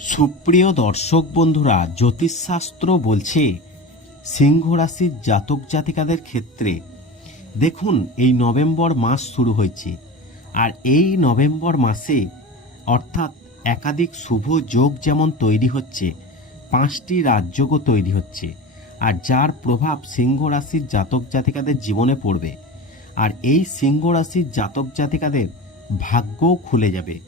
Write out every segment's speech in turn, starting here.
সুপ্রিয় দর্শক বন্ধুরা, জ্যোতিষশাস্ত্র বলছে সিংহ রাশির জাতক জাতিকাদের ক্ষেত্রে দেখুন, এই নভেম্বর মাস শুরু হয়েছে। আর এই নভেম্বর মাসে অর্থাৎ একাধিক শুভ যোগ যেমন তৈরি হচ্ছে, পাঁচটি রাজযোগও তৈরি হচ্ছে। আর যার প্রভাব সিংহ রাশির জাতক জাতিকাদের জীবনে পড়বে, আর এই সিংহ রাশির জাতক জাতিকাদের ভাগ্যও খুলে যাবে।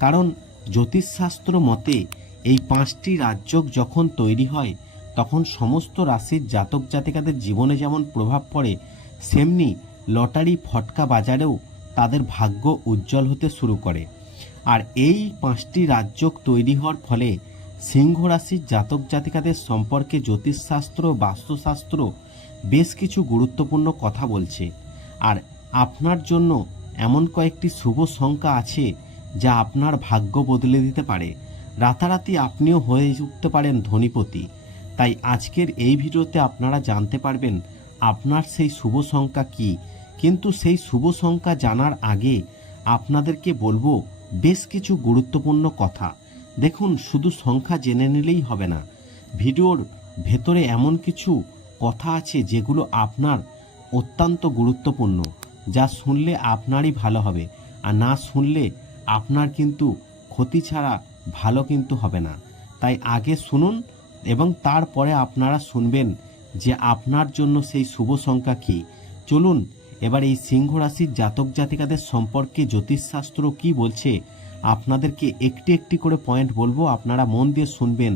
কারণ জ্যোতিষশাস্ত্র মতে, এই পাঁচটি রাজযোগ যখন তৈরি হয়, তখন সমস্ত রাশির জাতক জাতিকাদের জীবনে যেমন প্রভাব পড়ে, সেমনি লটারি ফটকা বাজারেও তাদের ভাগ্য উজ্জ্বল হতে শুরু করে। আর এই পাঁচটি রাজযোগ তৈরি হওয়ার ফলে সিংহ রাশির জাতক জাতিকাদের সম্পর্কে জ্যোতিষশাস্ত্র, বাস্তুশাস্ত্র বেশ কিছু গুরুত্বপূর্ণ কথা বলছে। আর আপনার জন্য এমন কয়েকটি শুভ সংখ্যা আছে যা আপনার ভাগ্য বদলে দিতে পারে। রাতারাতি আপনিও হয়ে উঠতে পারেন ধনীপতি। তাই আজকের এই ভিডিওতে আপনারা জানতে পারবেন, আপনার সেই শুভ সংখ্যা কী। কিন্তু সেই শুভ সংখ্যা জানার আগে আপনাদেরকে বলব, বেশ কিছু গুরুত্বপূর্ণ কথা। দেখুন, শুধু সংখ্যা জেনে নিলেই হবে না। ভিডিওর ভেতরে এমন কিছু কথা আছে যেগুলো আপনার অত্যন্ত গুরুত্বপূর্ণ, যা শুনলে আপনারই ভালো হবে। আর না শুনলে আপনার কিন্তু ক্ষতি ছাড়া ভালো কিন্তু হবে না। তাই আগে শুনুন এবং তারপরে আপনারা শুনবেন যে আপনার জন্য সেই শুভ সংখ্যা কী। চলুন, এবার এই সিংহ রাশির জাতক জাতিকাদের সম্পর্কে জ্যোতিষশাস্ত্র কি বলছে, আপনাদেরকে একটি একটি করে পয়েন্ট বলব, আপনারা মন দিয়ে শুনবেন।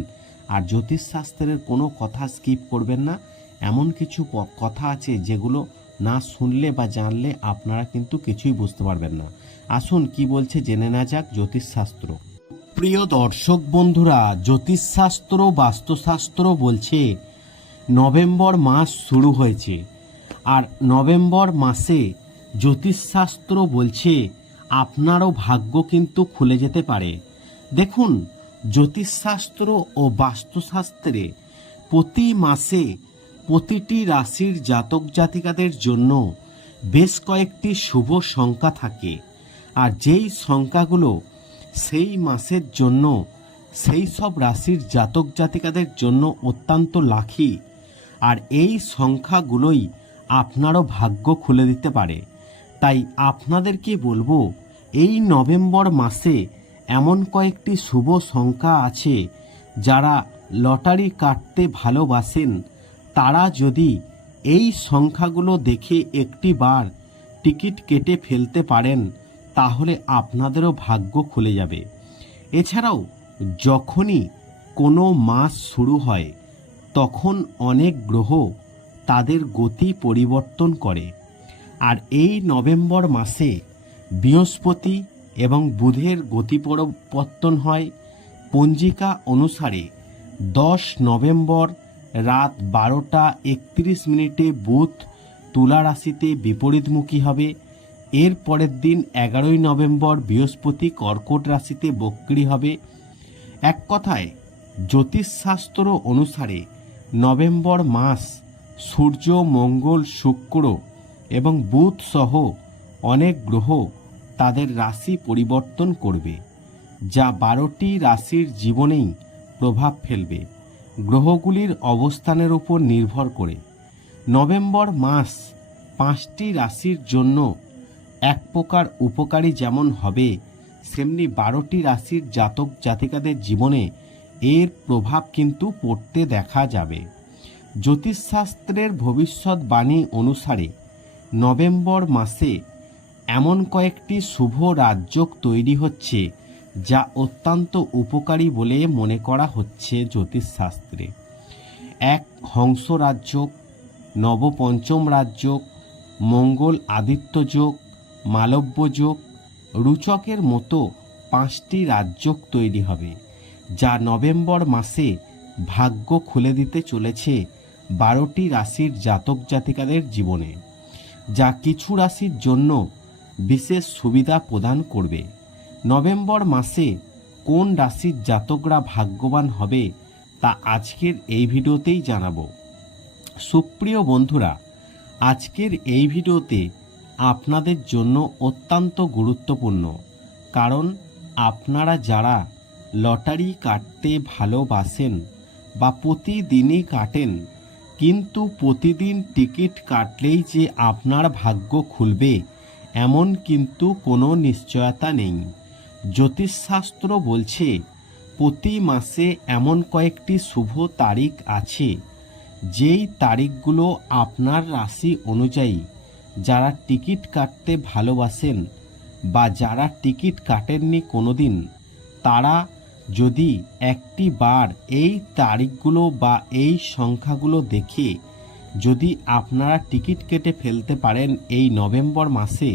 আর জ্যোতিষশাস্ত্রের কোনো কথা স্কিপ করবেন না, এমন কিছু কথা আছে যেগুলো না শুনলে বা জানলে আপনারা কিন্তু কিছুই বুঝতে পারবেন না। আসুন কি বলছে জেনে না যাক জ্যোতিষশাস্ত্র। প্রিয় দর্শক বন্ধুরা, জ্যোতিষশাস্ত্র, বাস্তুশাস্ত্র বলছে নভেম্বর মাস শুরু হয়েছে। আর নভেম্বর মাসে জ্যোতিষশাস্ত্র বলছে আপনারও ভাগ্য কিন্তু খুলে যেতে পারে। দেখুন, জ্যোতিষশাস্ত্র ও বাস্তুশাস্ত্রে প্রতি মাসে প্রতিটি রাশির জাতক জাতিকাদের জন্য বেশ কয়েকটি শুভ সংখ্যা থাকে। আর যেই সংখ্যাগুলো সেই মাসের জন্য, সেই সব রাশির জাতক জাতিকাদের জন্য অত্যন্ত লাখি আর এই সংখ্যাগুলোই আপনারও ভাগ্য খুলে দিতে পারে। তাই আপনাদেরকে বলব, এই নভেম্বর মাসে এমন কয়েকটি শুভ সংখ্যা আছে যারা লটারি কাটতে ভালোবাসেন। তারা যদি এই সংখ্যাগুলো দেখে একটি বার টিকিট কেটে ফেলতে পারেন, তাহলে আপনাদেরও ভাগ্য খুলে যাবে। এছাড়াও, যখনই কোনো মাস শুরু হয়, তখন অনেক গ্রহ তাদের গতি পরিবর্তন করে। আর এই নভেম্বর মাসে বৃহস্পতি এবং বুধের গতি পরিবর্তন হয়। পঞ্জিকা অনুসারে দশ নভেম্বর রাত বারোটা একত্রিশ মিনিটে বুধ তুলা রাশিতে বিপরীতমুখী হবে। এর পরের দিন এগারোই নভেম্বর বৃহস্পতি কর্কট রাশিতে বক্রি হবে। এক কথায়, জ্যোতিষশাস্ত্র অনুসারে নভেম্বর মাস সূর্য, মঙ্গল, শুক্র এবং বুধ সহ অনেক গ্রহ তাদের রাশি পরিবর্তন করবে, যা বারোটি রাশির জীবনেই প্রভাব ফেলবে। গ্রহগুলির অবস্থানের উপর নির্ভর করে। নভেম্বর মাস পাঁচটি রাশির জন্য এক প্রকার উপকারী যেমন হবে, সেমনি বারোটি রাশির জাতক জাতিকাদের জীবনে এর প্রভাব কিন্তু পড়তে দেখা যাবে। জ্যোতিষশাস্ত্রের ভবিষ্যৎবাণী অনুসারে নভেম্বর মাসে এমন কয়েকটি শুভ রাজযোগ তৈরি হচ্ছে যা অত্যন্ত উপকারী বলে মনে করা হচ্ছে জ্যোতিষশাস্ত্রে। এক হংস রাজযোগ নবপঞ্চম রাজযোগ মঙ্গল আদিত্য যোগ, মালব্য যোগ, রুচকের মতো পাঁচটি রাজযোগ তৈরি হবে, যা নভেম্বর মাসে ভাগ্য খুলে দিতে চলেছে বারোটি রাশির জাতক জাতিকাদের জীবনে, যা কিছু রাশির জন্য বিশেষ সুবিধা প্রদান করবে। নভেম্বর মাসে কোন রাশির জাতকরা ভাগ্যবান হবে তা আজকের এই ভিডিওতেই জানাব। সুপ্রিয় বন্ধুরা, আজকের এই ভিডিওতে আপনাদের জন্য অত্যন্ত গুরুত্বপূর্ণ, কারণ আপনারা যারা লটারি কাটতে ভালোবাসেন বা প্রতিদিনই কাটেন, কিন্তু প্রতিদিন টিকিট কাটলেই যে আপনার ভাগ্য খুলবে, এমন কিন্তু কোনো নিশ্চয়তা নেই। জ্যোতিষশাস্ত্র বলছে, প্রতি মাসে এমন কয়েকটি শুভ তারিখ আছে, যেই তারিখগুলো আপনার রাশি অনুযায়ী যারা টিকিট কাটতে ভালোবাসেন বা যারা টিকিট কাটেননি কোনো দিন তারা যদি একটি বার এই তারিখগুলো বা এই সংখ্যাগুলো দেখে যদি আপনারা টিকিট কেটে ফেলতে পারেন এই নভেম্বর মাসে,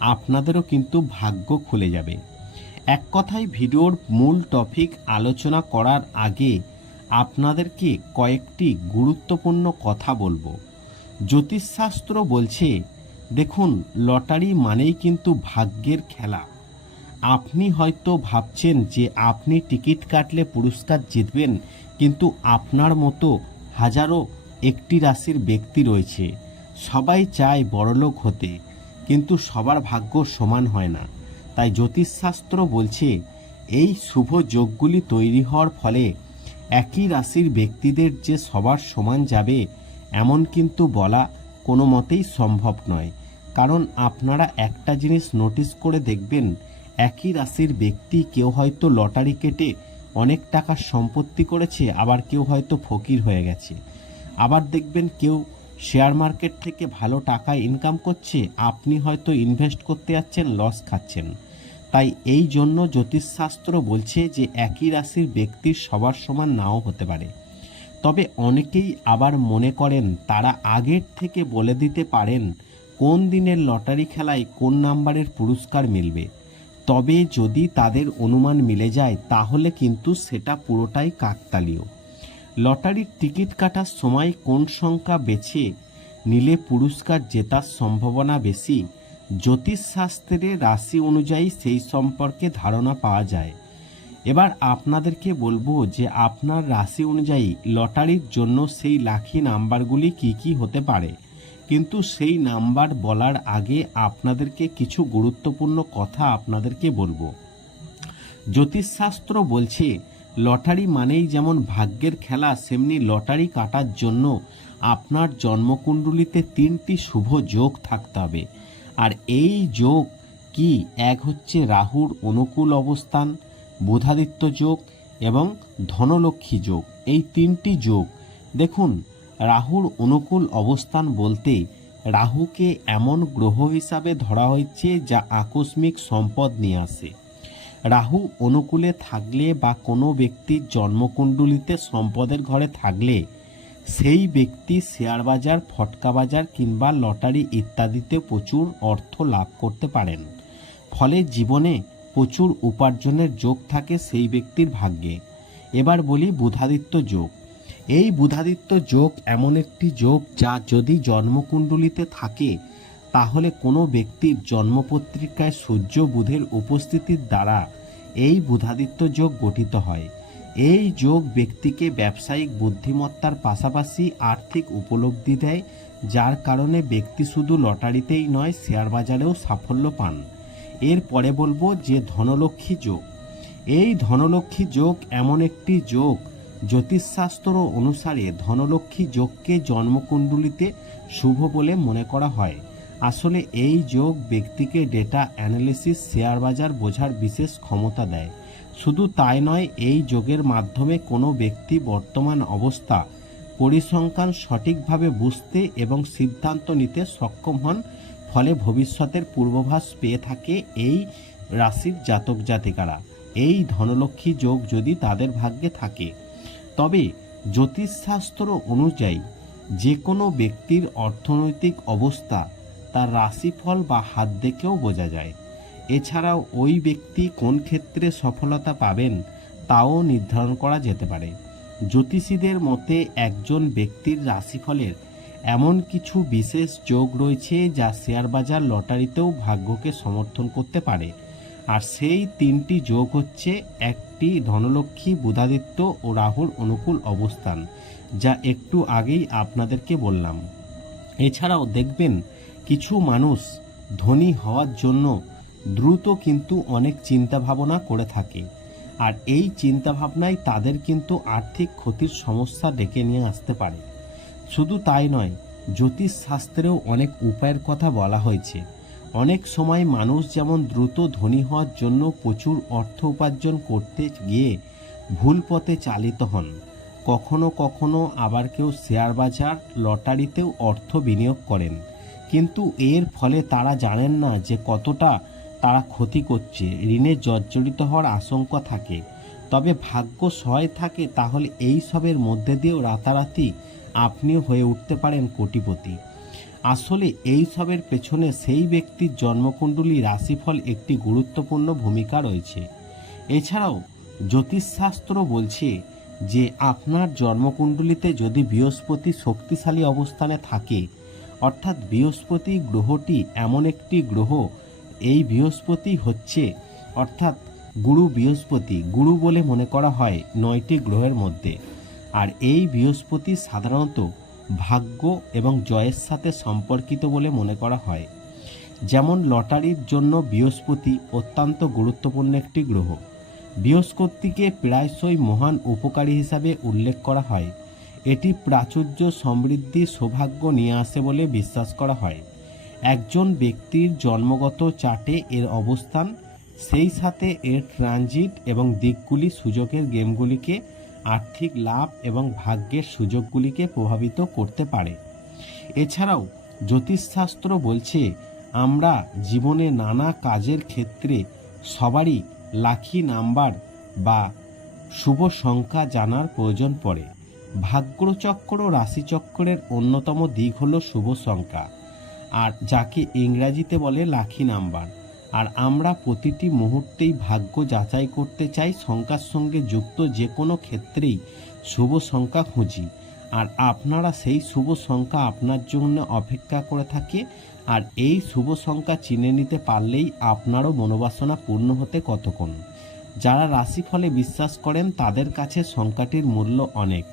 আপনাদেরও কিন্তু ভাগ্য খুলে যাবে। এক কথায় ভিডিওর মূল টপিক আলোচনা করার আগে আপনাদেরকে কয়েকটি গুরুত্বপূর্ণ কথা বলব। জ্যোতিষশাস্ত্র বলছে, দেখুন, লটারি মানেই কিন্তু ভাগ্যের খেলা। আপনি হয়তো ভাবছেন যে আপনি টিকিট কাটলে পুরস্কার জিতবেন, কিন্তু আপনার মতো হাজারো একটি রাশির ব্যক্তি রয়েছে। সবাই চায় বড়লোক হতে, কিন্তু সবার ভাগ্য সমান হয় না। তাই জ্যোতিষশাস্ত্র বলছে, এই শুভ যোগগুলি তৈরি হওয়ার ফলে একই রাশির ব্যক্তিদের যে সবার সমান যাবে, এমন কিন্তু বলা কোনো মতেই সম্ভব নয়। কারণ আপনারা একটা জিনিস নোটিস করে দেখবেন, একই রাশির ব্যক্তি কেউ হয়তো লটারি কেটে অনেক টাকার সম্পত্তি করেছে, আবার কেউ হয়তো ফকির হয়ে গেছে। আবার দেখবেন কেউ শেয়ার মার্কেট থেকে ভালো টাকা ইনকাম করছে, আপনি হয়তো ইনভেস্ট করতে যাচ্ছেন লস খাচ্ছেন। তাই এই জন্য জ্যোতিষশাস্ত্র বলছে যে একই রাশির ব্যক্তির সবার সমান নাও হতে পারে। তবে অনেকেই আবার মনে করেন তারা আগের থেকে বলে দিতে পারেন কোন দিনের লটারি খেলায় কোন নাম্বারের পুরস্কার মিলবে। তবে যদি তাদের অনুমান মিলে যায়, তাহলে কিন্তু সেটা পুরোটাই কাকতালীয়। লটারির টিকিট কাটার সময় কোন সংখ্যা বেছে নিলে পুরস্কার জেতার সম্ভাবনা বেশি জ্যোতিষশাস্ত্রে রাশি অনুযায়ী সেই সম্পর্কে ধারণা পাওয়া যায়। এবার আপনাদেরকে বলব যে আপনার রাশি অনুযায়ী লটারির জন্য সেই লাখি নাম্বারগুলি কি কি হতে পারে। কিন্তু সেই নাম্বার বলার আগে আপনাদেরকে কিছু গুরুত্বপূর্ণ কথা আপনাদেরকে বলব। জ্যোতিষশাস্ত্র বলছে, লটারি মানেই যেমন ভাগ্যের খেলা, সেমনি লটারি কাটার জন্য আপনার জন্মকুণ্ডলিতে তিনটি শুভ যোগ থাকতে হবে। আর এই যোগ কি এক হচ্ছে রাহুর অনুকূল অবস্থান, বুধাদিত্য যোগ এবং ধনলক্ষ্মী যোগ? এই তিনটি যোগ, দেখুন, রাহুর অনুকূল অবস্থান বলতে রাহুকে এমন গ্রহ হিসাবে ধরা হয়েছে যা আকস্মিক সম্পদ নিয়ে আসে। রাহু অনুকূলে থাকলে বা কোনো ব্যক্তির জন্মকুণ্ডলিতে সম্পদের ঘরে থাকলে সেই ব্যক্তি শেয়ার বাজার, ফটকা বাজার কিংবা লটারি ইত্যাদিতে প্রচুর অর্থ লাভ করতে পারেন। ফলে জীবনে প্রচুর উপার্জনের যোগ থাকে সেই ব্যক্তির ভাগ্যে। এবার বলি বুধাদিত্য যোগ। এই বুধাদিত্য যোগ এমন একটি যোগ যা যদি জন্মকুণ্ডলিতে থাকে, তাহলে কোনো ব্যক্তির জন্মপত্রিকায় সূর্য বুধের উপস্থিতির দ্বারা এই বুধাদিত্য যোগ গঠিত হয়। এই যোগ ব্যক্তিকে ব্যবসায়িক বুদ্ধিমত্তার পাশাপাশি আর্থিক উপলব্ধি দেয়, যার কারণে ব্যক্তি শুধু লটারিতেই নয়, শেয়ার বাজারেও সাফল্য পান। এরপরে বলব যে ধনলক্ষ্মী যোগ। এই ধনলক্ষ্মী যোগ এমন একটি যোগ, জ্যোতিষশাস্ত্র অনুসারে ধনলক্ষ্মী যোগকে জন্মকুণ্ডলিতে শুভ বলে মনে করা হয়। আসলে এই যোগ ব্যক্তিকে ডেটা অ্যানালিসিস শেয়ার বাজার বোঝার বিশেষ ক্ষমতা দেয়। শুধু তাই নয়, এই যোগের মাধ্যমে কোনো ব্যক্তি বর্তমান অবস্থা পরিসংখ্যান সঠিকভাবে বুঝতে এবং সিদ্ধান্ত নিতে সক্ষম হন, ফলে ভবিষ্যতের পূর্বাভাস পেয়ে থাকে এই রাশির জাতক জাতিকারা। এই ধনলক্ষ্মী যোগ যদি তাদের ভাগ্যে থাকে, তবে জ্যোতিষশাস্ত্র অনুযায়ী যে কোনো ব্যক্তির অর্থনৈতিক অবস্থা তার রাশিফল বা হাত দেখেও বোঝা যায়। এছাড়াও ওই ব্যক্তি কোন ক্ষেত্রে সফলতা পাবেন তাও নির্ধারণ করা যেতে পারে। জ্যোতিষীদের মতে একজন ব্যক্তির রাশিফলের এমন কিছু বিশেষ যোগ রয়েছে যা শেয়ার বাজার লটারিতেও ভাগ্যকে সমর্থন করতে পারে। আর সেই তিনটি যোগ হচ্ছে একটি ধনলক্ষ্মী বুধাদিত্য ও রাহুর অনুকূল অবস্থান, যা একটু আগেই আপনাদেরকে বললাম। এছাড়াও দেখবেন কিছু মানুষ ধনী হওয়ার জন্য দ্রুত কিন্তু অনেক চিন্তা ভাবনা করে থাকে। আর এই চিন্তাভাবনাই তাদের কিন্তু আর্থিক ক্ষতির সমস্যা ডেকে নিয়ে আসতে পারে। শুধু তাই নয় জ্যোতিষ শাস্ত্রেও অনেক উপায়ের কথা বলা হয়েছে। অনেক সময় মানুষ যেমন দ্রুত ধনী হওয়ার জন্য প্রচুর অর্থ উপার্জন করতে গিয়ে ভুল পথে চালিত হন। কখনো কখনো আবার কেউ শেয়ার বাজার, লটারিতেও অর্থ বিনিয়োগ করেন। কিন্তু এর ফলে তারা জানেন না যে কতটা তারা ক্ষতি করছে, ঋণে জর্জরিত হওয়ার আশঙ্কা থাকে। তবে ভাগ্য সহায় থাকে, তাহলে এই সবের মধ্যে দিয়েও রাতারাতি আপনিও হয়ে উঠতে পারেন কোটিপতি। আসলে এই সবের পেছনে সেই ব্যক্তির জন্মকুণ্ডলী রাশিফল একটি গুরুত্বপূর্ণ ভূমিকা রয়েছে। এছাড়াও, জ্যোতিষশাস্ত্র বলছে যে, আপনার জন্মকুণ্ডলিতে যদি বৃহস্পতি শক্তিশালী অবস্থানে থাকে, অর্থাৎ বৃহস্পতি গ্রহটি এমন একটি গ্রহ এই বৃহস্পতি হচ্ছে, অর্থাৎ গুরু বৃহস্পতি। গুরু বলে মনে করা হয় নয়টি গ্রহের মধ্যে। আর এই বৃহস্পতি সাধারণত ভাগ্য এবং জয়ের সাথে সম্পর্কিত বলে মনে করা হয়। যেমন লটারির জন্য বৃহস্পতি অত্যন্ত গুরুত্বপূর্ণ একটি গ্রহ। বৃহস্পতিকে প্রায়শই মহান উপকারী হিসাবে উল্লেখ করা হয়। এটি প্রাচুর্য সমৃদ্ধি সৌভাগ্য নিয়ে আসে বলে বিশ্বাস করা হয়। একজন ব্যক্তির জন্মগত চার্টে এর অবস্থান, সেই সাথে এর ট্রানজিট এবং দিকগুলি সুযোগের গেমগুলিকে, আর্থিক লাভ এবং ভাগ্যের সুযোগগুলিকে প্রভাবিত করতে পারে। এছাড়াও, জ্যোতিষশাস্ত্র বলছে, আমরা জীবনে নানা কাজের ক্ষেত্রে সবারই লাখি নাম্বার বা শুভ সংখ্যা জানার প্রয়োজন পড়ে। ভাগ্যচক্র রাশিচক্রের অন্যতম দিক হল শুভ সংখ্যা। আর যাকে ইংরাজিতে বলে লাখি নাম্বার। আর আমরা প্রতিটি মুহূর্তেই ভাগ্য যাচাই করতে চাই সংখ্যার সঙ্গে যুক্ত যে কোনো ক্ষেত্রেই শুভ সংখ্যা খুঁজি। আর আপনারা সেই শুভ সংখ্যা আপনার জন্য অপেক্ষা করে থাকে, আর এই শুভ সংখ্যা চিনে নিতে পারলেই আপনারও মনোবাসনা পূর্ণ হতে কতক্ষণ। যারা রাশিফলে বিশ্বাস করেন, তাদের কাছে সংখ্যাটির মূল্য অনেক।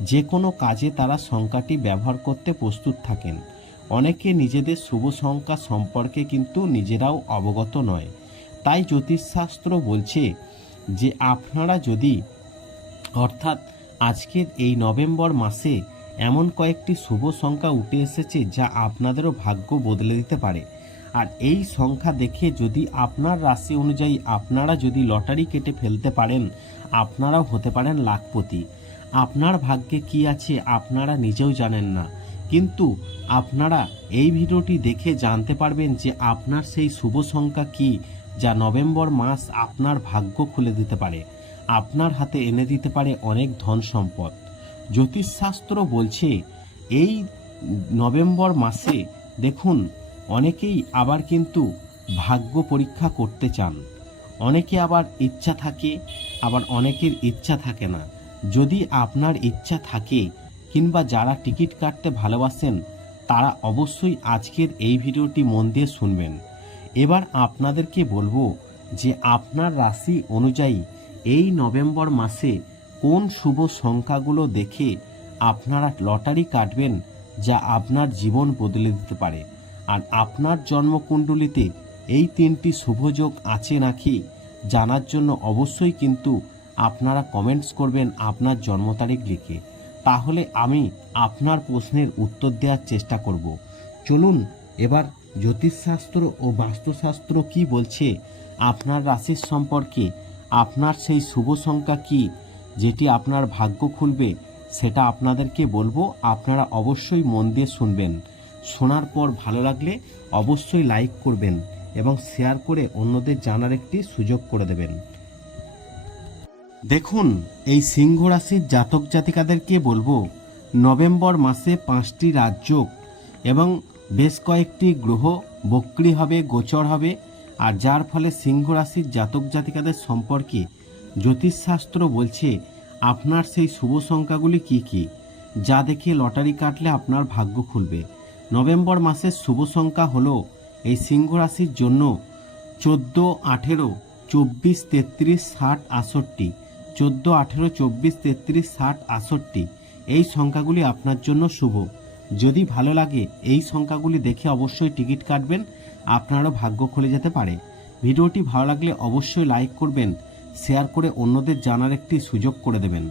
যে কোনো কাজে তারা সংখ্যাটি ব্যবহার করতে প্রস্তুত থাকেন। অনেকে নিজেদের শুভ সংখ্যা সম্পর্কে কিন্তু নিজেরাও অবগত নয়। তাই জ্যোতিষশাস্ত্র বলছে যে আপনারা যদি, অর্থাৎ আজকের এই নভেম্বর মাসে এমন কয়েকটি শুভ সংখ্যা উঠে এসেছে যা আপনাদেরও ভাগ্য বদলে দিতে পারে। আর এই সংখ্যা দেখে যদি আপনার রাশি অনুযায়ী আপনারা যদি লটারি কেটে ফেলতে পারেন, আপনারাও হতে পারেন লাখপতি। আপনার ভাগ্যে কি আছে আপনারা নিজেও জানেন না। কিন্তু আপনারা এই ভিডিওটি দেখে জানতে পারবেন যে আপনার সেই শুভ সংখ্যা কি যা নভেম্বর মাস আপনার ভাগ্য খুলে দিতে পারে। আপনার হাতে এনে দিতে পারে অনেক ধন সম্পদ। জ্যোতিষশাস্ত্র বলছে, এই নভেম্বর মাসে দেখুন, অনেকেই আবার কিন্তু ভাগ্য পরীক্ষা করতে চান। অনেকে আবার ইচ্ছা থাকে, আবার অনেকের ইচ্ছা থাকে না। যদি আপনার ইচ্ছা থাকে কিংবা যারা টিকিট কাটতে ভালোবাসেন, তারা অবশ্যই আজকের এই ভিডিওটি মন দিয়ে শুনবেন। এবার আপনাদেরকে বলব যে আপনার রাশি অনুযায়ী এই নভেম্বর মাসে কোন শুভ সংখ্যাগুলো দেখে আপনারা লটারি কাটবেন যা আপনার জীবন বদলে দিতে পারে। আর আপনার জন্মকুণ্ডলিতে এই তিনটি শুভযোগ আছে নাকি জানার জন্য অবশ্যই কিন্তু আপনারা কমেন্টস করবেন আপনার জন্ম তারিখ লিখে। তাহলে আমি আপনার প্রশ্নের উত্তর দেওয়ার চেষ্টা করব। চলুন, এবার জ্যোতিষশাস্ত্র ও বাস্তুশাস্ত্র কি বলছে, আপনার রাশির সম্পর্কে, আপনার সেই শুভ সংখ্যা কি, যেটি আপনার ভাগ্য খুলবে, সেটা আপনাদেরকে বলব। আপনারা অবশ্যই মন দিয়ে শুনবেন। শোনার পর ভালো লাগলে অবশ্যই লাইক করবেন এবং শেয়ার করে অন্যদের জানার একটি সুযোগ করে দেবেন। দেখুন, এই সিংহ রাশির জাতক জাতিকাদেরকে বলব, নভেম্বর মাসে পাঁচটি রাজ্য এবং বেশ কয়েকটি গ্রহ বক্রি হবে, গোচর হবে, আর যার ফলে সিংহ রাশির জাতক জাতিকাদের সম্পর্কে জ্যোতিষশাস্ত্র বলছে, আপনার সেই শুভ সংখ্যাগুলি কি কি, যা দেখে লটারি কাটলে আপনার ভাগ্য খুলবে। নভেম্বর মাসের শুভ সংখ্যা হলো, এই সিংহ রাশির জন্য চোদ্দ, আঠেরো, চব্বিশ, তেত্রিশ, ষাট আষট্টি চোদ্দ, আঠেরো, চব্বিশ, তেত্রিশ, ষাট আষট্টি এই সংখ্যাগুলি আপনার জন্য শুভ। যদি ভালো লাগে এই সংখ্যাগুলি দেখে অবশ্যই টিকিট কাটবেন, আপনারও ভাগ্য খুলে যেতে পারে। ভিডিওটি ভালো লাগলে অবশ্যই লাইক করবেন, শেয়ার করে অন্যদের জানার একটি সুযোগ করে দেবেন।